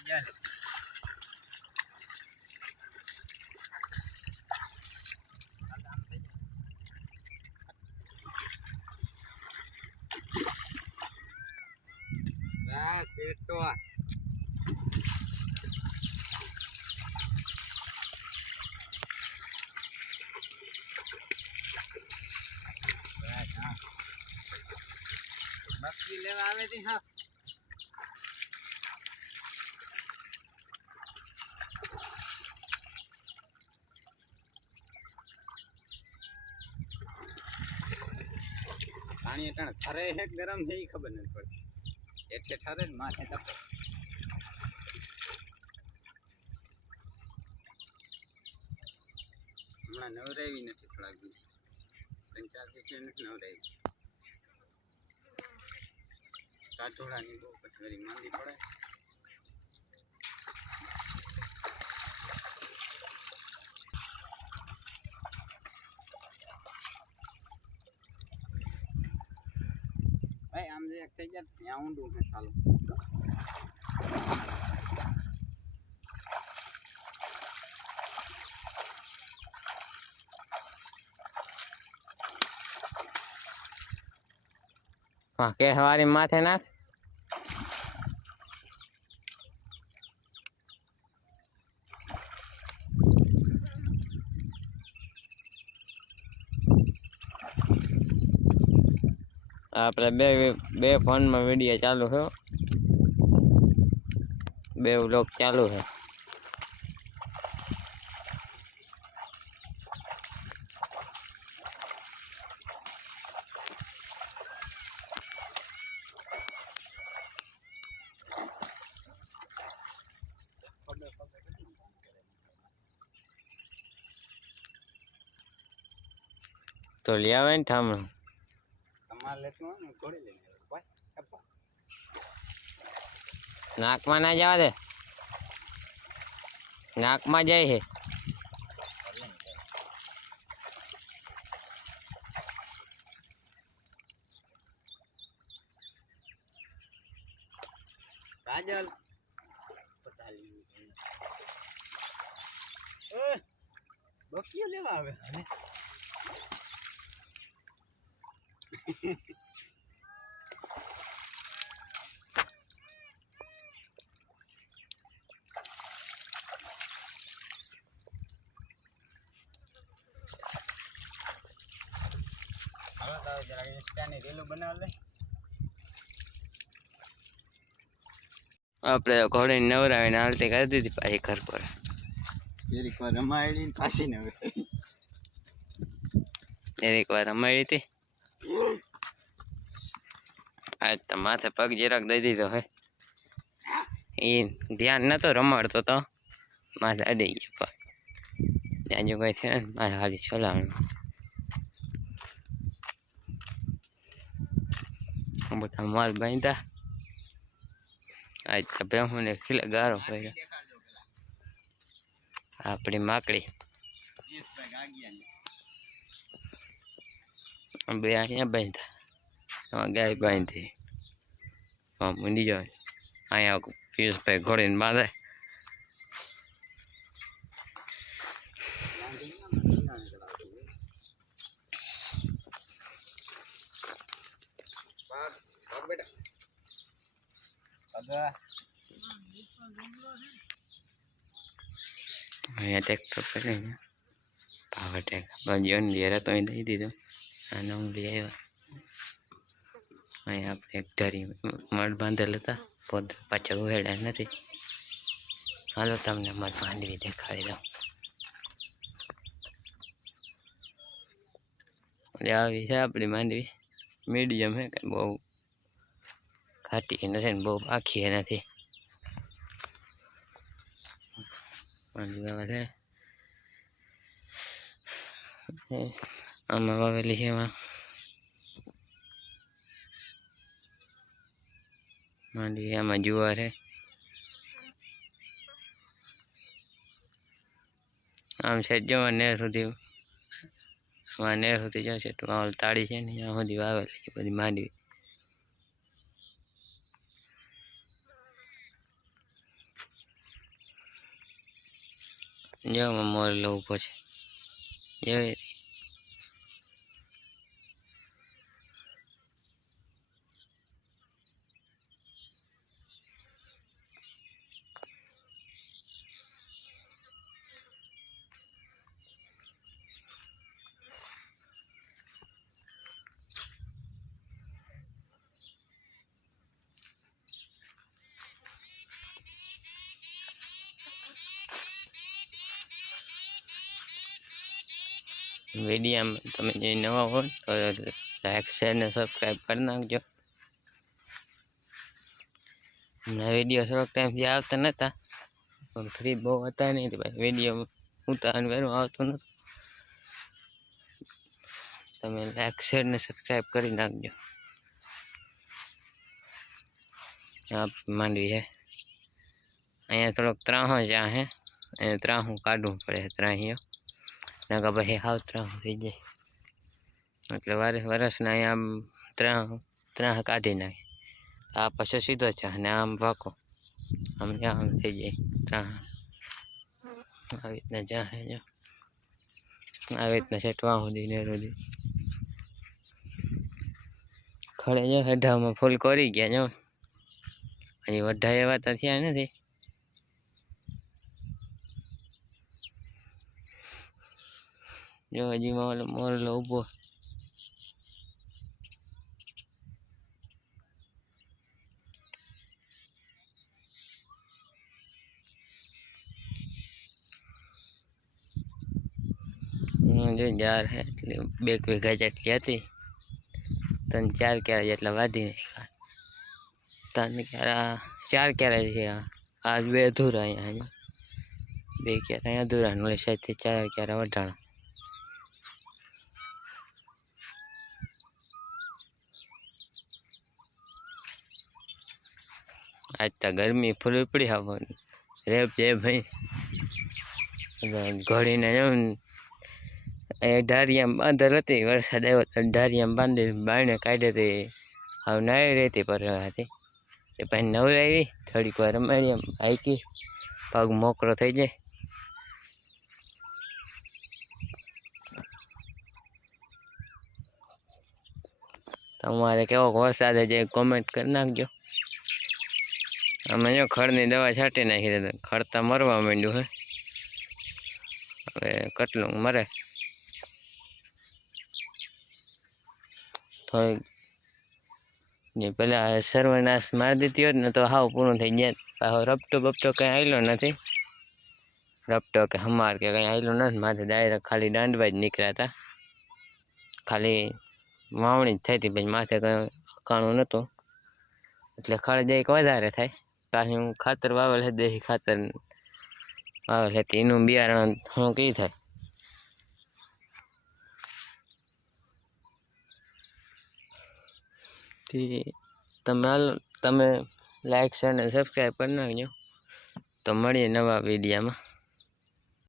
બસ બેટો મસ્તી લેવા આવે તી હા પાણી અટાણે ઠરે હે ગરમ હે ખબર નથી પડતી એટલે ઠરે ને માથે તપે હમણાં નવરાવી નથી થોડાક દિવસ 3-4 દિવસ નથી નવરાવી કાઠોળાની બહુ પછી વળી માંદી પડે ભાઈ આમ જે એક થઈ જાય ત્યાં ઊંડું છે સાલું કે સવારી માથે નાખ આપણે બે ફોનમાં વિડીયો ચાલુ છે બે વ્લોગ ચાલુ છે તો લઈ આવે ને ઠામણું તમારે લેતું હોય ને ઘોડી લઈને નાકમાં ના જવા દે નાકમાં જાય છે કાજલ બકીઓ લેવા આવે જરા ઇન્સ્ટાની રીલો બનાવ લે આપણે ઘોડીને નવરાવીને હાલતી કરી દીધી પાછી ઘર પર એક વાર રમાડી ને પાછી ને એક વાર રમાડી હતી આજ તો માથે પગ જરાક દઈ દીધો હે એ ધ્યાન નતો રમાડતો તો માથે અડી ગયો પગ ત્યાં જો કઈ થયું ને મારે હાલી ચલાવવાનું બધા માલ બાંધ્યા આજ તો ભેહું ને ખીલે ગારો પડ્યો આપણી માકડી બે અહીંયા બાંધ્યા ગાય બાંધી મૂંડી જાય અહીંયા પિયુષભાઈ ઘોડીને બાંધે અહીંયા ટ્રેક્ટર કરીને પાવર ટેક બાજુ લેરા તો દઈ દીધો અને હું લઈ આવ્યા અહીંયા આપણે એક ધારી મઢ બાંધેલ હતા પોતે પાછળ ઉહેડ્યા નથી હાલો તમને મઢ માંડવી દેખાડી દઉં આવી છે આપણી માંડવી મીડિયમ છે કંઈ બહુ ખાટી નથી ને બહુ આખી નથી માંડવી આવે છે આમાં વાવેલી છે એમાં માંડવી આમાં જુવાર છે આમ છે જવા નેર સુધી આમાં નેર સુધી જશે તો તાળી છે ને ત્યાં સુધી વાવેલી છે બધી માંડવી જો મોરલો ઊભો છે જોઈ વિડીયામાં તમે જે નવા હો તો લાઈક શેર ને સબસ્ક્રાઈબ કરી નાખજો. હમણાં વિડીયો થોડોક ટાઈમથી આવતા નહોતા પણ ફ્રી બહુ હતા નહીં ભાઈ વિડીયો ઉતારવાનું વેરું આવતું નહોતું. તમે લાઈક શેર ને સબસ્ક્રાઈબ કરી નાખજો. આ માંડવી છે અહીંયા થોડોક ત્રાહો જ્યાં હે એને ત્રાહું કાઢવું પડે ત્રાહીઓ નકર પછી હાવ ત્રાહું થઈ જાય એટલે વરસના અહીંયા આમ ત્રાહ કાઢી નાખે. આ પછી સીધો છે અને આમ વાંકો આમ થઈ જાય ત્રાહ આવી રીતના જ્યાં હે જો આવી રીતના સેટવા સુધી ને સુધી ખડે જો અઢામાં ફૂલ કરી ગયા જો હજી વઢા એવા તો થયા નથી. જો હજી મોરલો ઊભો જો જાર હે એટલે 2 વીઘા જેટલી હતી 3-4 ક્યારા જેટલા વાધી નાખ્યા. 3 ક્યારા 4 ક્યારા છે આ 2 અધૂરા અહીંયા 2 ક્યારા અહીંયા અધૂરા ને 7 થી 4 ક્યારા વઢાણા. આજ તો ગરમી ફૂલ પડી આવવાની રેપ છે ભાઈ ઘડીને જો એ ઢારિયામાં બાંધર હતી વરસાદ આવ્યો તો ઢારિયામાં બાંધી બાયણે કાઢી હતી હવે નાઈ રહેતી પર હતી એ પછી નવરાવી થોડીક વાર રમાડી એમ હાઈકી પગ મોકળો થઈ જાય. તમારે કેવો વરસાદ છે કોમેન્ટ કરી નાખજો. અમે જો ખડની દવા છાંટી નાખી દીધી ખડતા મરવા માંડ્યું હે હવે કેટલું મરે થોડીક જે પેલા સર્વનાશ મારી દીધી હોત ને તો હાવ પૂરું થઈ જાય. પાછો રપટો બપટો કંઈ આવેલો નથી રપટો કે હમાર કે કંઈ આવેલું નથી માથે ડાયરેક્ટ ખાલી દાંડવા જ નીકળ્યા હતા ખાલી વાવણી જ થઈ હતી પછી માથે કંઈ અકાણું નહોતું એટલે ખડ જાય વધારે થાય. પાછી હું ખાતર વાવેલ છે દેશી ખાતર વાવેલ છે એનું બિયારણ હું કઈ થાય તમે લાઈક શેર અને સબસ્ક્રાઈબ કરી નાખજો. તો મળીએ નવા વિડીયોમાં.